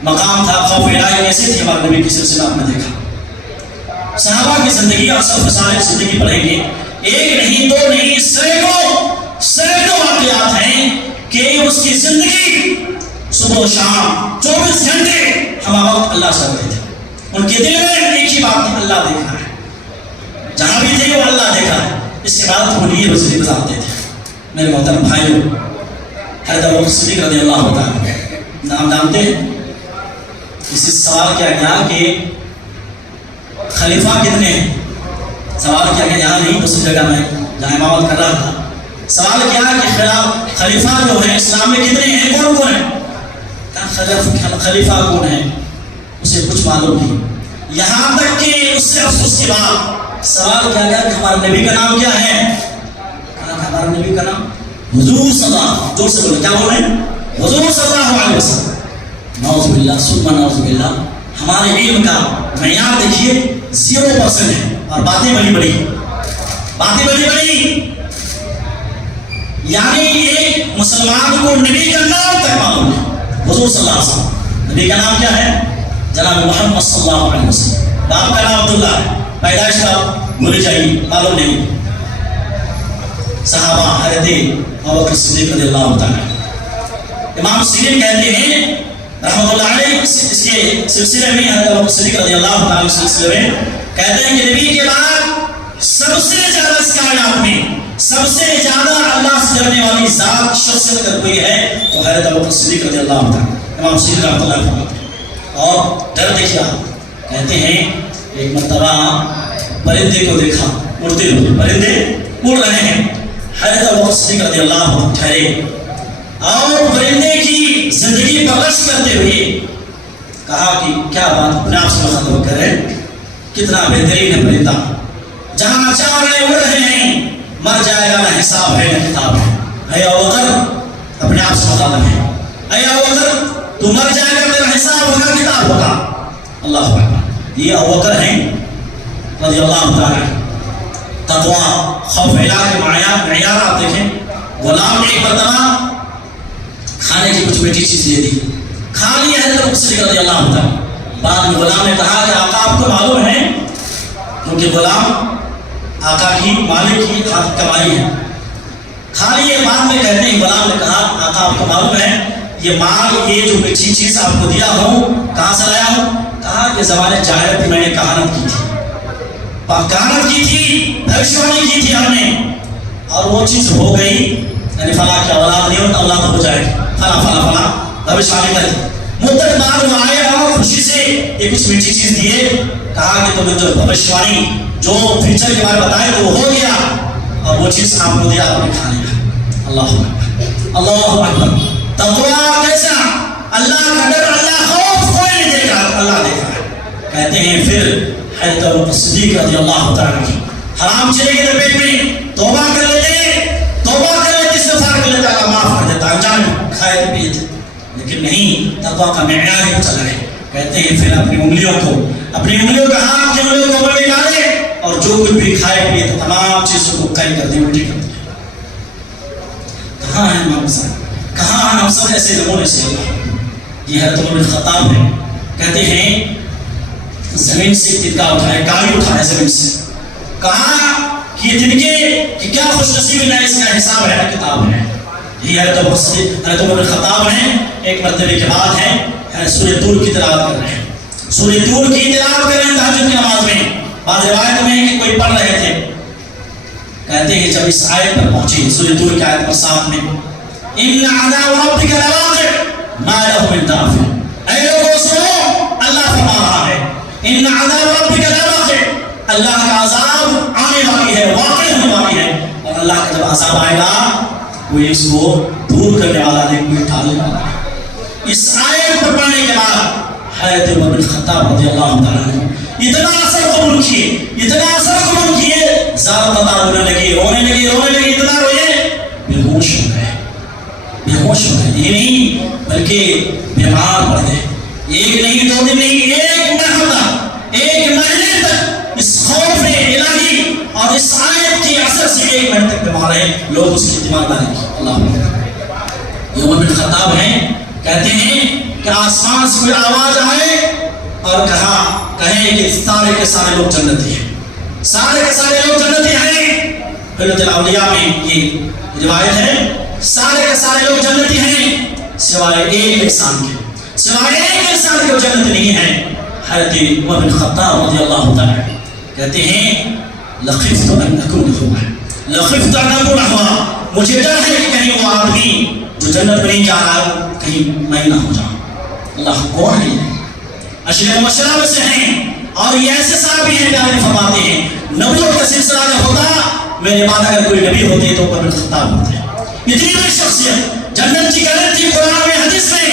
مقام تھا، خوف الہی کیسے تھی ہمارے نبی کی سلسلہ میں دیکھا۔ صحابہ کی زندگی اور سلف صالح کی زندگی پڑھیں گے، ایک نہیں، 2 نہیں، سینکڑوں واقعات ہیں کہ اس کی زندگی صبح و شام 24 گھنٹے ہم وقت اللہ سے کرتے تھے۔ ان کے دل میں ایک ہی بات تھی، اللہ دیکھا ہے، جہاں بھی تھے وہ اللہ دیکھا ہے، اس کے بعد وہ لیے روزی گزارتے تھے۔ میرے محترم بھائیوں، حضرت ابوبکر صدیق رضی اللہ تعالیٰ نام جانتے ہیں؟ اس سے سوال کیا گیا کہ خلیفہ کتنے ہیں؟ سوال کیا کہ یہاں نہیں، دوسری جگہ میں جہاں امامت کر رہا تھا، سوال کیا کہ خلیفہ جو ہے اسلام میں کتنے ہیں، کون کون ہیں؟ خلیفہ کون ہے اسے کچھ معلوم نہیں، یہاں تک کہ اس سے افسوس کے بعد سوال کیا گیا کہ ہمارے نبی کا نام کیا ہے؟ کہا کہ ہمارے نبی کا نام حضور صلی اللہ علیہ وسلم، جوڑ سے بولے، کیا بولے؟ حضور صلی اللہ علیہ وسلم۔ نعوذ باللہ ثم نعوذ باللہ، ہمارے علم کا معیار دیکھیے 0% ہے، اور باتیں بڑی بڑی، یعنی ایک مسلمان کو نبی کا نام تک معلوم ہے، حضور صلی اللہ علیہ وسلم۔ نبی کا نام کیا ہے؟ جناب محمد صلی اللہ علیہ وسلم۔ باپ کا نام عبداللہ ہے، پیدائش کا بھول جائیے، معلوم نہیں۔ صحابہ حضرت ابوبکر صدیق رضی اللہ تعالیٰ، امام سیرین کہتے ہیں رحمۃ اللہ علیہ، اس کے سلسلے میں حضرت ابوبکر صدیق رضی اللہ تعالیٰ کے سلسلے میں کہتے ہیں کہ نبی کے بعد سب سے زیادہ اس کائنات میں سب سے زیادہ اللہ سے ڈرنے والی ذات شخصیت اگر کوئی ہے تو حضرت ابوبکر صدیق رضی اللہ تعالیٰ، امام سیرین رحمۃ اللہ علیہ۔ اور ڈر دیکھیے، کہتے ہیں ایک مرتبہ پرندے کو دیکھا، اڑتے ہوئے، پرندے اڑ رہے ہیں، حضرت ابوبکر صدیق رضی اللہ عنہ ٹھہرے اور پرندے کی زندگی پر رشک کرتے ہوئے کہا کہ کیا بات اپنے آپ سے مخاطب کر رہے، کتنا بہترین ہے پرندہ، جہاں چاہ رہے اڑ رہے ہیں، مر جائے گا نہ حساب ہے نہ کتاب ہے۔ اے ابوبکر اپنے آپ سے مخاطب ہے، اے ابوبکر تو مر جائے گا، میرا حساب ہوگا کتاب ہوگا۔ اللہ اکبر، یہ ابوبکر ہیں رضی اللہ تعالیٰ۔ تقوی خوف الہ کے معیار آپ دیکھیں، غلام نے ایک مرتبہ کھانے کی کچھ میٹھی چیز دے دی، کھا لیا حضرت ابوبکر صدیق رضی اللہ عنہ۔ بعد میں غلام نے کہا کہ آقا آپ کو معلوم ہے، کیونکہ غلام آقا کی مالک کی ہاتھ کمائی ہے، کھا لیے۔ بعد میں کہتے ہیں غلام نے کہا آقا آپ کو معلوم ہے یہ مال، یہ جو میٹھی چیز آپ کو دیا ہوں کہاں سے لایا ہوں؟ کہا کہ زمانے جاہلیت میں نے کہانت کی تھی، بھوشوانی کی تھی ہم نے، اور وہ چیز ہو گئی، یعنی فلاں کی اولاد نہیں ہوتا، اولاد ہو جائے گی، فلاں بھوشوانی کر دی۔ مدت بعد وہ آئے اور خوشی سے یہ کچھ میٹھی چیز دیے، کہا کہ تمہیں جو بھوشوانی جو فیوچر کے بارے بتائے تو وہ ہو گیا، اور وہ چیز آپ کو دیا، آپ نے کھا لیا۔ اللہ اکبر، اللہ اکبر۔ تقوی کیسا؟ اللہ کا ڈر، اللہ خوف کوئی نہیں دیکھا، اللہ دیکھا ہے۔ کہتے ہیں پھر حضرت ابوبکر صدیق رضی اللہ تعالیٰ کی حرام چلے گئے پیٹ میں، توبہ کر لیتے استغفار کر لیتے، اللہ معاف کر دیتا، انجان کھائے پیے تھے، لیکن نہیں، تقوی کا معیار ہی چلا ہے۔ کہتے ہیں پھر اپنی انگلیوں کا ہاتھ کی انگلیوں کو اوپر نکالے اور جو کچھ بھی کھائے پیے تھے تمام چیزوں کو کئی کر دی، الٹی کر دی۔ کہاں ہیں امام صاحب؟ کہاں ہیں ہم سب ایسے نمونے سے؟ یہ حضرت عمر بن خطاب ہے، کہتے ہیں زمین سے تنکا اٹھائے، گاڑی اٹھائے زمین سے، کہا کہ یہ تنکے کہ کیا خوش نصیبی نہ اس کا حساب ہے نہ کتاب ہے۔ یہ حضرت عمر بن خطاب ہیں، ایک مرتبے کے بعد ہیں سورہ طور کی تلاوت کر رہے ہیں، سورہ طور کی تلاوت کر رہے ہیں تہجد کی نماز میں۔ بعض روایت میں ہے کہ کوئی پڑھ رہے تھے، کہتے ہیں جب اس آیت پر پہنچی، سورہ طور کی آیت پر 7 میں، ان عذاب ربک لواقع ما له من دافع، اے لوگوں سنو، اللہ فرما رہا ہے ان عذاب ربک لواقع، اللہ کا عذاب آنے والی ہے، واقع ہونے والی ہے، اور اللہ کا جب عذاب آئے گا کوئی اس کو دور کرنے والا نہیں، کوئی ٹالنے والا نہیں۔ اس آیت پر پڑھنے کے بعد حضرت عمر بن خطاب رضی اللہ تعالیٰ عنہ اتنا اثر قبول کیے، زار قطع رونے لگے، اتنا روئے بے ہوش ہو گئے، یہ نہیں بلکہ بیمار پڑ گئے، ایک نہیں، 2 دن نہیں، ایک مہینے تک اس خوف الہی اور اس آیت کی اثر سے 1 مہینے تک بیمار رہے لوگ، اس کی تیمارداری کی۔ اللہ یہ عمر بن خطاب ہیں، کہتے ہیں کہ آسمان سے کوئی آواز آئے اور کہیں کہ سارے کے سارے لوگ جنتی ہیں، سارے کے سارے لوگ جنتی ہیں۔ حلت الاولیاء میں یہ روایت ہے، سارے کے سارے لوگ جنتی ہیں سوائے ایک انسان کے وہ جنت نہیں ہے۔ حضرت عمر بن خطاب رضی اللہ تعالیٰ کہتے ہیں لخفت ان اکون ہوا، مجھے ڈر ہے کہ کہیں وہ آدمی جو جنت میں نہیں جا رہا کہیں میں نہ ہو جاؤں۔ اللہ کون ہے؟ عشرہ مبشرہ میں سے ہیں، اور یہ ایسے صحابی ہیں کہ فرماتے ہیں نبوت کا سلسلہ اگر ہوتا، میرے بعد اگر کوئی نبی ہوتے تو عمر بن خطاب ہوتے۔ اتنی بڑی شخصیت، جنت کی گارنٹی قرآن میں حدیث میں،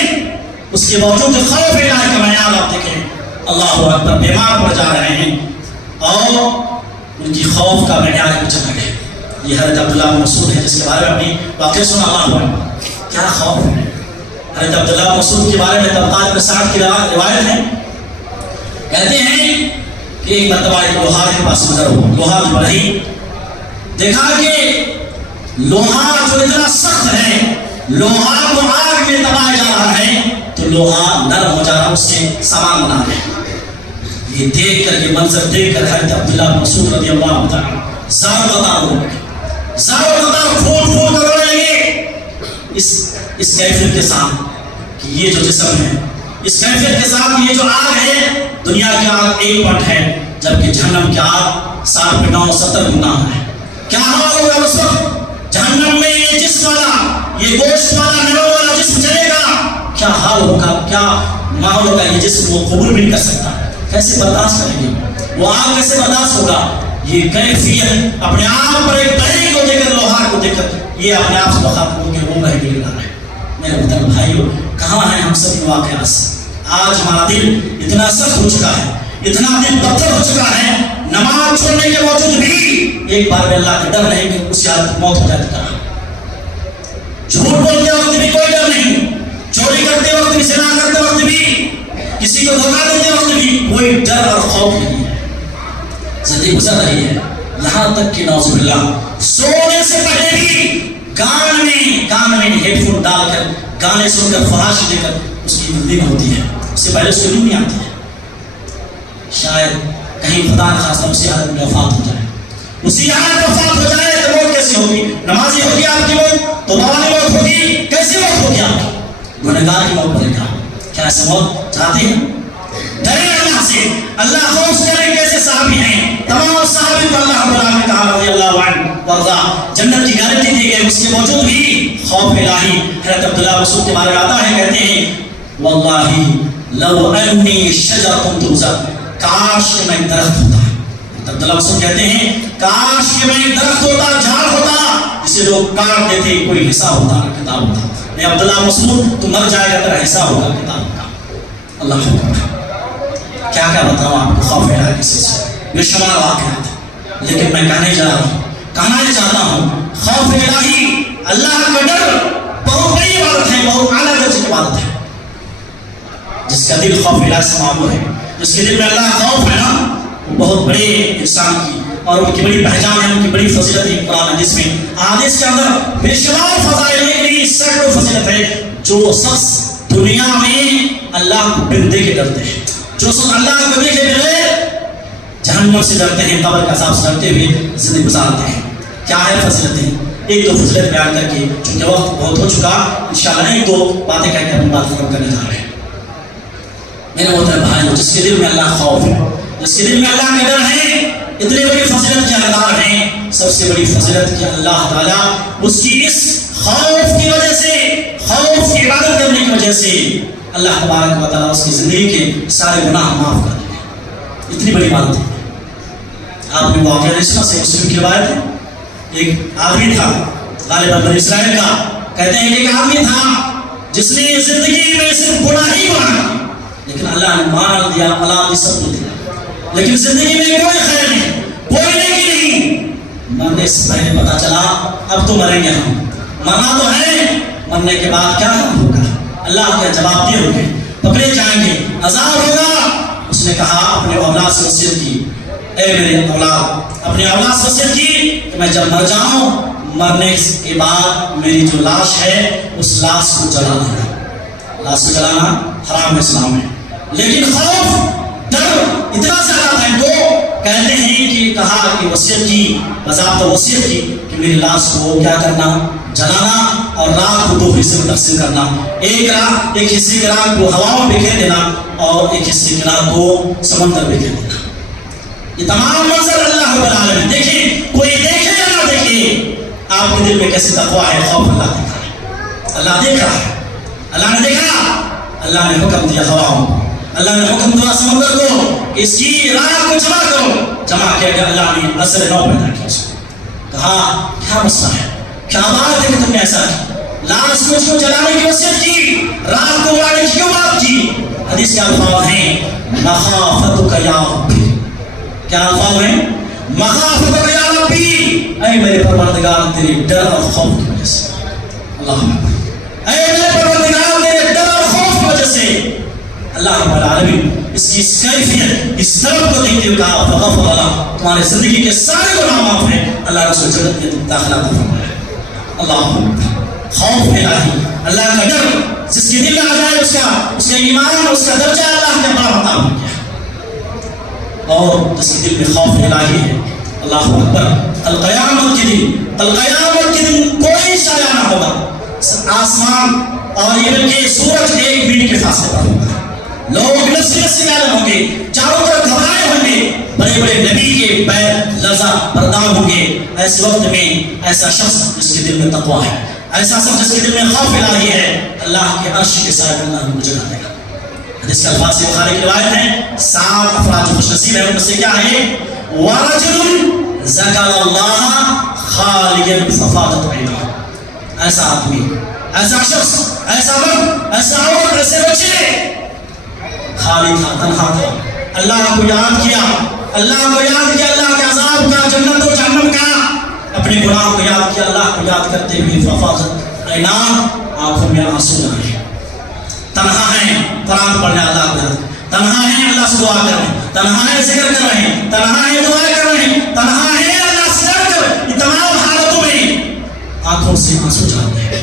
اس کے باوجود خوف الہی کا معیار آپ دیکھیں، اللہ اکبر، بیمار پڑ جا رہے ہیں اور ان کی خوف کا معیار بھی چلا گیا۔ یہ حضرت عبداللہ بن مسعود ہے جس کے بارے میں اپنی واقعہ سنا، اللہ اکبر کیا خوف ہے۔ حضرت عبداللہ بن مسعود کے بارے میں طبقات بن سعد کی روایت ہے، کہتے ہیں کہ ایک مرتبہ ایک لوہار کے پاس نظر ہوا، لوہا جو بڑھئی، دیکھا کہ لوہا جو اتنا سخت ہے، لوہا کو آگ میں دبایا جا رہا ہے تو لوہا نرم ہو جا رہا، اس سے سامان بنا رہے ہیں۔ یہ دیکھ کر، یہ منظر دیکھ کر حضرت عبداللہ بن مسعود رضی اللہ تعالیٰ زار قطع پھوٹ کر رونے لگے اس کیفیت کے ساتھ کہ یہ جو جسم ہے، اس کیفیت کے ساتھ یہ جو آگ ہے، دنیا کی آگ 1 پٹ ہے، جبکہ جہنم کی آگ 70 گنا ہے۔ کیا حال ہوگا اس وقت جہنم میں؟ یہ جسم والا، یہ گوشت والا، نرم والا جسم چلے گا، کیا حال ہوگا، کیا ماحول ہوگا؟ یہ جسم وہ قبول بھی نہیں کر سکتا، کیسے برداشت کریں گے؟ وہ آگ کیسے برداشت ہوگا؟ یہ کیفیت اپنے آپ پر ایک بڑے کو دیکھ کر لوہار کو دیکھ کر یہ اپنے آپ سے مخاطب ہو کے رو رہے گی رہا ہے. میرے محترم بھائیو، کہاں ہیں ہم سب واقعات سے؟ آج ہمارا دل اتنا سخت ہو چکا ہے، اتنا دل پتھر ہو چکا ہے، نماز چھوڑنے کے باوجود بھی ایک بار بھی اللہ کا ڈر نہیں کہ اس کی حالت موت ہو جائے تو. جھوٹ بولتے وقت بھی کوئی ڈر نہیں، چوری کرتے وقت بھی، زنا کرتے وقت بھی، کسی کو دھوکہ دیتے وقت بھی کوئی ڈر اور خوف نہیں ہے. زندگی گزر رہی ہے یہاں تک کہ نعوذ باللہ سونے سے پہلے بھی کان میں ہیڈ فون ڈال کر گانے سن کر فحاشی دے کر اس کی زندگی ہوتی ہے. اس سے پہلے اس کو نہیں آتی ہے. شاید کہیں خدا نخواستہ اسی حالت میں وفات ہو جائے، اسی حالت میں وفات ہو جائے تو موت کیسی ہوگی؟ نمازی ہوگی آپ کی موت تو والی موت ہوگی، کیسی موت ہوگی آپ کی؟ گنہگار کی موت پڑے گا. کیا ایسے موت چاہتے ہیں؟ ڈرے اللہ سے، اللہ خوف سے ڈرے. کیسے صحابی ہیں؟ تمام صحابی کو اللہ رب العالمین نے کہا رضی اللہ عنہ وارضا، جنت کی گارنٹی دی گئی، اس کے باوجود بھی خوف الہی. حضرت عبداللہ مسعود کے بارے میں آتا ہے، کہتے ہیں واللہ لو انی شجرۃ تُزَر، کاش کہ میں درخت ہوتا. عبداللہ مسعود کہتے ہیں کاش کہ میں درخت ہوتا، جھاڑ ہوتا جسے لوگ کاٹ دیتے، کوئی حصہ ہوتا، کتاب ہوتا. میں عبداللہ مسعود تو مر جائے گا، تیرا حصہ ہوگا کتاب کا. اللہ اکبر. کیا کیا بتاؤں آپ کو خوف الہی کسی سے، بے شمار واقعات. لیکن میں کہنا یہ چاہتا ہوں خوف الہی، اللہ کا ڈر بہت بڑی عبادت ہے، بہت اعلیٰ درجے کی عبادت ہے. جس کا دل خوف الہی سے معمور ہے، جس کے دل میں اللہ کا خوف ہے نا، بہت بڑے انسان کی اور ان کی بڑی پہچان ہے، ان کی بڑی فضیلت ہے. قرآن حدیث میں حدیث کے اندر بے شمار فضائل ہے، لیکن سینکڑوں فضیلت ہے. جو شخص دنیا میں اللہ کو بندے کے ڈرتے ہیں، جو شخص اللہ کو دیکھے بغیر جہنم سے ڈرتے ہیں، قبر کا عذاب سے ڈرتے ہوئے زندگی گزارتے ہیں. کیا ہے فضیلتیں؟ ایک دو فضیلت بیان کر کے، چونکہ وقت بہت ہو چکا، انشاءاللہ ایک دو باتیں کہہ کے اپنی بات ختم کرنے جا رہے ہیں. میرے محترم بھائیو، جس کے دل میں اللہ خوف ہے، جس کے دل میں اللہ کا ڈر ہے، اتنی بڑی فضیلت کے حقدار ہیں. سب سے بڑی فضیلت کہ اللہ تعالیٰ اس کی اس خوف کی وجہ سے، خوف کی عبادت کرنے کی وجہ سے اللہ تبارک و تعالیٰ اس کی زندگی کے سارے گناہ معاف کر دیں. اتنی بڑی بات ہے. آپ نے واقعہ نہیں سنا، صحیح مسلم کی روایت ہے. ایک آدمی تھا غالباً بنی اسرائیل کا، کہتے ہیں کہ ایک آدمی تھا جس نے زندگی میں صرف گناہ ہی گناہ، لیکن اللہ نے مان دیا، اللہ نے سب دیا، لیکن زندگی میں کوئی خیر نہیں، کوئی نیکی نہیں. مرنے سے پہلے پتا چلا اب تو مریں گے ہم، مرنا تو ہے، مرنے کے بعد کیا ہوگا؟ اللہ کے جواب دیے ہوگے، پکڑے جائیں گے، عذاب ہوگا. اس نے کہا اپنے اولاد سے وصیت کی، اے میرے اولاد، اپنے اولاد سے وصیت کی کہ میں جب مر جاؤں، مرنے کے بعد میری جو لاش ہے اس لاش کو جلا دینا. لاش کو جلانا حرام اسلام ہے. لیکن خوف ڈر اتنا زیادہ ہے، وہ کہتے ہیں کہ کہا کہ وصیت کی، باضابطہ وصیت کی کہ میری لاش کو کیا کرنا، جلانا، اور رات کو دو حصے میں تقسیم کرنا. ایک حصے کی رات کو ہواؤں میں بکھیر دینا اور ایک حصے کی رات کو سمندر میں بکھیر دینا. یہ تمام منظر اللہ رب العالمین دیکھیں، کوئی دیکھے یا نہ دیکھے، آپ کے دل میں کیسی تقویٰ ہے، خوف اللہ دیکھ رہا ہے. اللہ دیکھ رہا ہے، اللہ نے دیکھا، اللہ نے حکم دیا ہواؤں کو، اللہ نے حکم دیا سمندر کو کہ اس کی رات کو جمع کرو. جمع کیا گیا، اللہ نے عصر نو پیدا کیا. اس کو کہا کیا مسئلہ ہے، کیا بات ہے کہ تم نے ایسا کی، لاش کو جلانے کی وصیت کی، رات کو اڑانے کی کیوں بات کی؟ حدیث کے الفاظ ہیں مخافتک یا ربی. کیا الفاظ ہیں؟ مخافتک یا ربی، اے میرے پروردگار تیرے ڈر اور خوف کی وجہ سے. اللہ اے میرے پروردگار تیرے ڈر اور خوف کی وجہ سے. اللہ رب العالمین اس کی کیفیت، اس سبب کو دیکھتے ہوئے کہا فغفر اللہ، تمہارے زندگی کے سارے گناہ معاف ہیں، اللہ نے اسے جنت میں داخلہ عطا فرمایا. اللہ خوف الہی، اللہ کا ڈر جس کے دل میں آ جائے، اس کا ایمان، اس کا درجہ اللہ نے بڑا مقام کیا. اور جس کے دل میں خوف الہی ہے، اللہ اکبر، القیامت کے دن کوئی سایہ نہ ہوگا. آسمان اور یہ بلکہ سورج ایک منٹ کے فاصلے پر ہوگا. لوگ نسل سے معلوم ہوں گے، چاروں طرف گھبرائے ہوں گے، بڑے بڑے نبی کے پیر لرزہ بردار ہوں گے. ایسے وقت میں ایسا شخص جس کے دل میں تقویٰ ہے، ایسا شخص جس کے دل میں خوف الہی ہے، اللہ کے عرش کے سائے میں اللہ کو جگہ دے گا. حدیث کے الفاظ سے بخاری کی روایت ہے، 7 افراد جو خوش نصیب ہیں ان میں سے کیا ہے؟ وَرَجُلٌ ذکر اللہ خالیا ففاضت عیناہ. ایسا آدمی، ایسا شخص، ایسا مرد، ایسا عورت، ایسے بچے خالی تھا، تنہا تھا، اللہ کو یاد کیا، اللہ کو یاد کیا، اللہ کے عذاب کا، جنت و جہنم کا، اپنے گناہ کو یاد کیا، اللہ کو یاد کرتے ہوئے ففاضت عیناہ، آنکھوں میں آنسو آئے. تنہا ہیں، قرآن پڑھنے اللہ کو یاد، تنہا ہیں اللہ سے دعا کر رہے ہیں، تنہا ہیں ذکر کر رہے ہیں، تنہا ہیں دعا کر رہے ہیں، تنہا ہیں اللہ سے ڈر کر، ان تمام حالتوں میں آنکھوں سے آنسو جاتے ہیں.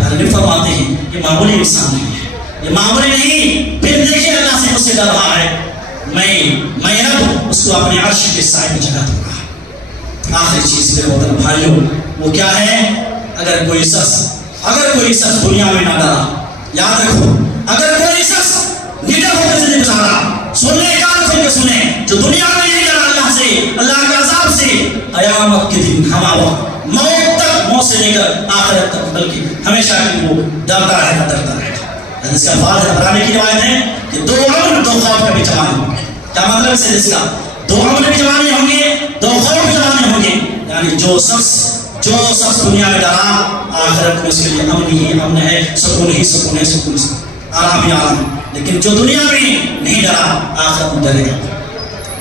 نبی فرماتے ہیں یہ معمولی انسان نہیں ہے، یہ معمولی نہیں. پھر دیکھیں اللہ سے مجھ سے ڈر رہا ہے، میں اب اس کو اپنے عرش کے سائے میں جگہ دوں گا. آخری چیز میرے محترم بھائیوں وہ کیا ہے؟ اگر کوئی شخص دنیا میں نہ ڈرا، یاد رکھو، اگر کوئی شخص نڈر ہو کے زندگی گزارا، سننے کان کھول کے سنے، جو دنیا میں نہیں ڈرا اللہ سے، اللہ کے عذاب سے، قیامت کے دن ہمارا موت تک، موت سے لے کر آخرت تک، بلکہ ہمیشہ کی وہ ڈرتا رہے گا، ڈرتا رہے گا. اس کا بعد پرانے کی روایت ہے کہ دو عمر دو خوف کبھی جمع نہیں ہوں گے. کیا مطلب ہے اس کا؟ دو عمر بھی جمع نہیں ہوں گے، دو خوف بھی جمع نہیں ہوں گے. یعنی جو شخص دنیا میں ڈرا، آخرت میں اس کے لیے امن ہی امن ہے، سکون ہی سکون ہے، سکون ہی آرام ہی آرام ہے. لیکن جو دنیا میں نہیں ڈرا، آخرت میں ڈرے گا.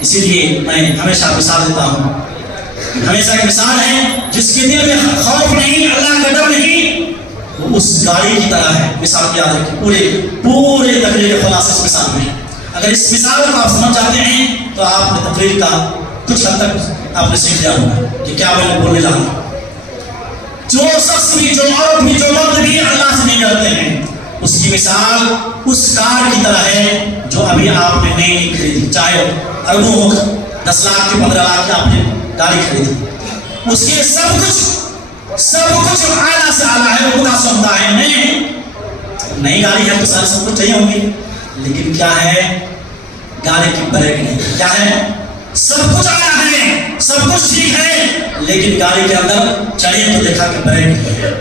اسی لیے میں ہمیشہ مثال دیتا ہوں، ہمیشہ کی مثال ہے جس کے دل میں خوف نہیں، اللہ کا ڈر نہیں، وہ اس گاڑی کی طرح ہے. مثال یاد رکھیں، پورے تقریر کے خلاصے اس مثال میں. اگر اس مثال کو آپ سمجھ جاتے ہیں تو آپ نے تقریر کا کچھ حد تک آپ نے سیکھ لیا ہوگا کہ کیا میں بولنے جا رہا ہوں. جو شخص بھی، جو عورت بھی، جو مرد بھی اللہ سے نہیں ڈرتے ہیں، اس کی مثال اس کار کی طرح ہے جو ابھی آپ نے نئی خریدی، چاہے اربوں ہو، 10 لاکھ کی 15 لاکھ کی آپ نے گاڑی خریدی، اس کے سب کچھ اعلیٰ سے اعلیٰ ہے، وہ خدا سنتا ہے. نئی گاڑی ہے تو سارے سب کچھ چاہیے ہوں گے، لیکن کیا ہے؟ گاڑی کی بریک نہیں. کیا ہے؟ سب کچھ اعلیٰ ہے، سب کچھ ٹھیک ہے، لیکن گاڑی کے اندر چڑھے تو دیکھا کہ بریک نہیں ہے.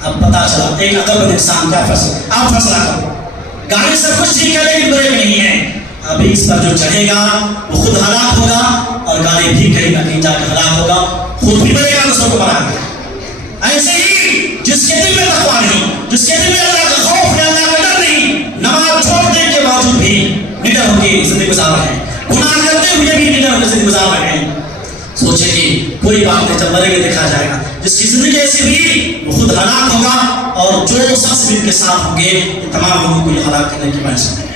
اب پتا چلا ایک عقل مند انسان کیا فیصلہ، آپ فیصلہ کرو. گاڑی سب کچھ ٹھیک ہے لیکن بریک نہیں ہے. ابھی اس پر جو چڑھے گا وہ خود ہلاک ہوگا، اور گاڑی بھی کہیں نہ کہیں جا کے ہلاک ہوگا، خود بھی بڑے گا، دوسروں کو بڑھا گا. ایسے ہی جس کے دل میں تقویٰ نہیں، جس کے دل میں اللہ کا خوف نہیں، اللہ کا ڈر نہیں، نماز چھوڑنے کے باوجود بھی نڈر ہو کے زندگی گزار رہے ہیں، گناہ کرتے ہوئے بھی نڈر ہو کے زندگی گزار رہے ہیں. سوچے کہ کوئی بات نہیں، جب مرے گا دیکھا جائے گا. جس کی زندگی ایسی بھی وہ خود ہلاک ہوگا، اور جو شخص بھی ان کے ساتھ ہوں گے یہ تمام لوگوں کو یہ ہلاک کرنے کی باعث بنے گے.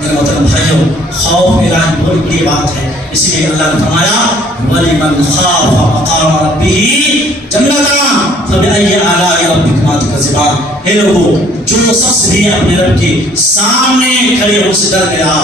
میرے محترم بھائیوں، خوف الہی بہت بڑی بات ہے. اسی لیے اللہ نے فرمایا وَلِمَنْ خَافَ مَقَامَ رَبِّهِ جَنَّتَانِ فَبِأَيِّ آلَاءِ رَبِّكُمَا تُكَذِّبَانِ. اے لوگوں، جو شخص بھی اپنے رب کے سامنے کھڑے ہو سے ڈر گیا،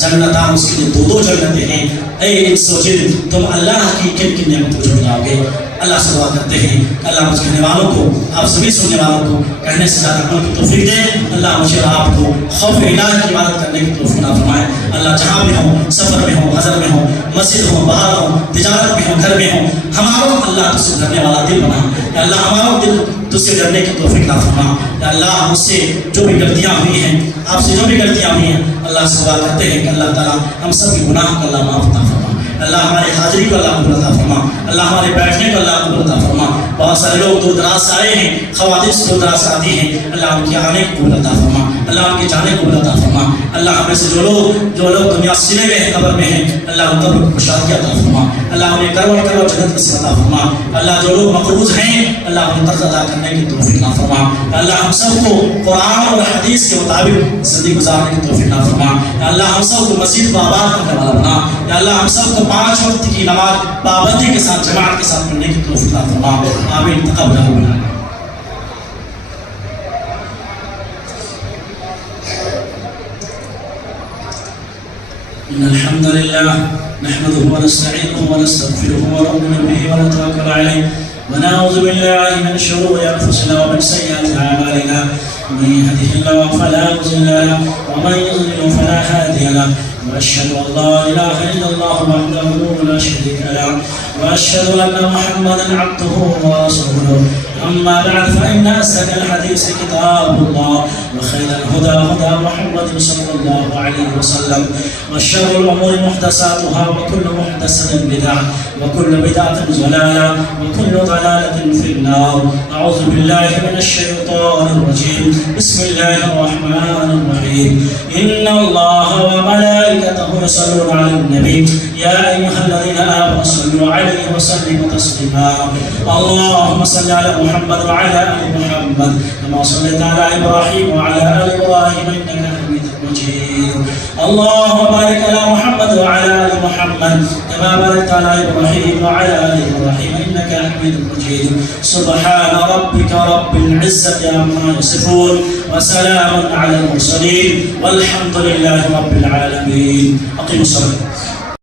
جنتان، اس کے لیے دو جنتیں ہیں. اے سوچے تم اللہ کی کن کن نعمتوں کو جاؤ گے. اللہ سے دعا کرتے ہیں کہ اللہ مجھ کہنے والوں کو، آپ سبھی سننے والوں کو کہنے سے زیادہ عمل کی توفیق دے. اللہ مجھے اور آپ کو خوف الہی کی عبادت کرنے کی توفیق عطا فرمائے. اللہ جہاں بھی ہوں، سفر میں ہوں، حضر میں ہوں، مسجد ہوں، باہر ہوں، تجارت میں ہوں، گھر میں ہوں، ہمارا اللہ تجھ سے ڈرنے والا دل بنا. یا اللہ ہمارا دل تجھ سے ڈرنے کی توفیق عطا فرما. یا اللہ مجھ سے جو بھی غلطیاں ہوئی ہیں، آپ سے جو بھی غلطیاں ہوئی ہیں، اللہ سے دعا کرتے ہیں کہ اللہ تعالیٰ ہم سب کے گناہ کو اللہ معاف عطا فرما. اللہ ہماری حاضری کو اللہ قبول عطا فرما. اللہ ہمارے بیٹھنے کو اللہ قبول عطا فرما. بہت سارے لوگ دور دراز سے آئے ہیں، خواتین سے دور دراز سے آتی ہیں، اللہ ان کے آنے کو قبول عطا فرما. اللہ ان کے جانے کو قبول عطا فرما. اللہ ہمیں سے جو لوگ دنیا سے چلے گئے ہیں، قبر میں ہیں، اللہ ان قبر کو خوشحالی عطا فرما. اللہ انہیں کروڑ جنت نصیب عطا فرما. اللہ جو لوگ مقروض ہیں، اللہ انہیں قرض ادا کرنے کی توفیق عطا فرما. اللہ ہم سب کو قرآن اور حدیث کے مطابق زندگی گزارنے کی توفیق عطا فرما. اللہ ہم سب کو مسجد کو آباد کرنے والا بنا. اللہ ہم سب کو 5 وقت کی نماز پابندی کے ساتھ، جماعت کے ساتھ پڑھنے کی توفیق عطا فرما. آمین. تقبل منا. إن الحمد لله نحمده ونستعينه ونستغفره ونؤمن به ونتوكل عليه ونعوذ بالله من شرور أنفسنا ومن سيئات أعمالنا. من يهده الله فلا مضل له ومن يضلل فلا هادي له. وأشهد أن لا إله إلا الله وحده لا شريك له وأشهد أن محمدا عبده ورسوله. أما بعد فإن أصدق الحديث كتاب الله وخير الهدى هدى محمد صلى الله عليه وسلم وشر الأمور محدثاتها وكل محدثة بدعة وكل بدعة ضلالة وكل ضلالة في النار. أعوذ بالله من الشيطان الرجيم. بسم الله الرحمن الرحيم. إن الله وملائكته يصلون على النبي يا أيها الذين آمنوا صلوا عليه وسلموا تسليما. اللهم صل على محمد وعلى آل محمد كما صليت على إبراهيم وعلى آل إبراهيم إنك حميد مجيد. اللهم بارك على محمد وعلى آل محمد كما باركت على إبراهيم وعلى آل إبراهيم إنك حميد مجيد. سبحان ربك رب العزة عما يصفون وسلام على المرسلين والحمد لله رب العالمين. أقيموا الصلاة.